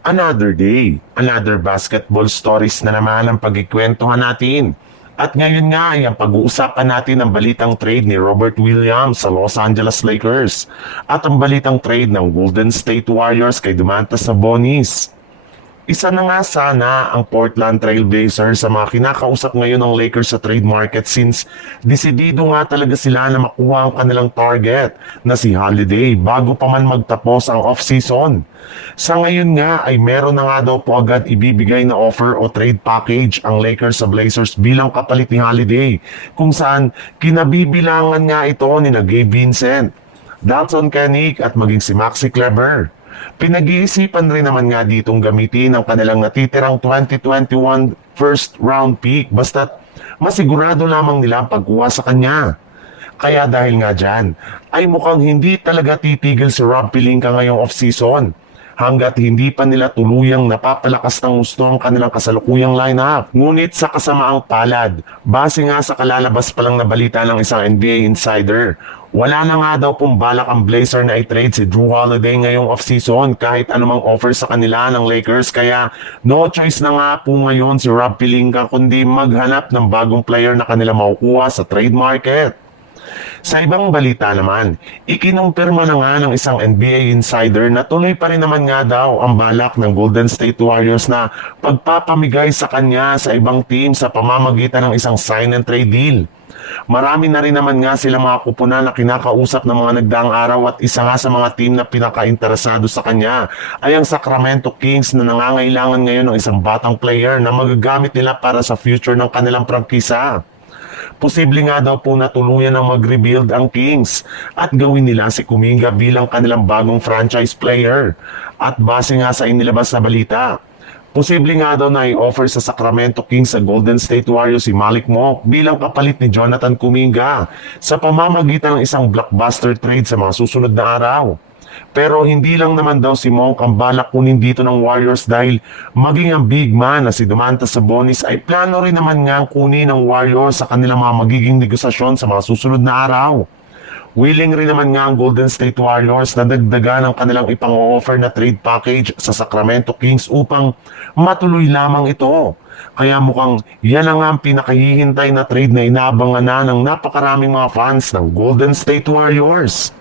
Another day, another basketball stories na naman ang pagkikwentuhan natin. At ngayon nga ay ang pag-uusapan natin ang balitang trade ni Robert Williams sa Los Angeles Lakers at ang balitang trade ng Golden State Warriors kay Domantas Sabonis. Isa na nga sana ang Portland Trail Blazers sa mga kinakausap ngayon ng Lakers sa trade market since desidido nga talaga sila na makuha ang kanilang target na si Holiday bago pa man magtapos ang off-season. Sa ngayon nga ay meron na nga daw po agad ibibigay na offer o trade package ang Lakers sa Blazers bilang kapalit ni Holiday kung saan kinabibilangan nga ito ni Gabe Vincent, Dalton Kenick at maging si Maxi Kleber. Pinag-iisipan rin naman nga ditong gamitin ang kanilang natitirang 2021 first round pick basta't masigurado lamang nila ang pagkuha sa kanya. Kaya dahil nga dyan, ay mukhang hindi talaga titigil si Rob Pelinka ngayong off-season hanggat hindi pa nila tuluyang napapalakas ng gusto ang kanilang kasalukuyang lineup. Ngunit sa kasamaang palad, base nga sa kalalabas pa lang na balita ng isang NBA insider, wala na nga daw pong balak ang Blazer na i-trade si Jrue Holiday ngayong off-season kahit anumang offer sa kanila ng Lakers, kaya no choice na nga po ngayon si Rob Pelinka kundi maghanap ng bagong player na kanila makukuha sa trade market. Sa ibang balita naman, ikinumpirma na nga ng isang NBA insider na tuloy pa rin naman nga daw ang balak ng Golden State Warriors na pagpapamigay sa kanya sa ibang team sa pamamagitan ng isang sign and trade deal. Marami na rin naman nga sila mga kupunan na kinakausap ng mga nagdaang araw at isa nga sa mga team na pinaka-interesado sa kanya ay ang Sacramento Kings na nangangailangan ngayon ng isang batang player na magagamit nila para sa future ng kanilang prangkisa. Posible nga daw po na tuluyan ng mag-rebuild ang Kings at gawin nila si Kuminga bilang kanilang bagong franchise player. At base nga sa inilabas na balita, posible nga daw na i-offer sa Sacramento Kings sa Golden State Warriors si Malik Monk bilang kapalit ni Jonathan Kuminga sa pamamagitan ng isang blockbuster trade sa mga susunod na araw. Pero hindi lang naman daw si Monk ang balak kunin dito ng Warriors dahil maging ang big man na si Domantas Sabonis ay plano rin naman nga kunin ng Warriors sa kanilang mga magiging negosasyon sa mga susunod na araw. Willing rin naman nga ang Golden State Warriors na dagdagan ang kanilang ipang-offer na trade package sa Sacramento Kings upang matuloy lamang ito. Kaya mukhang yan ang ang pinakahihintay na trade na inaabangan na ng napakaraming mga fans ng Golden State Warriors.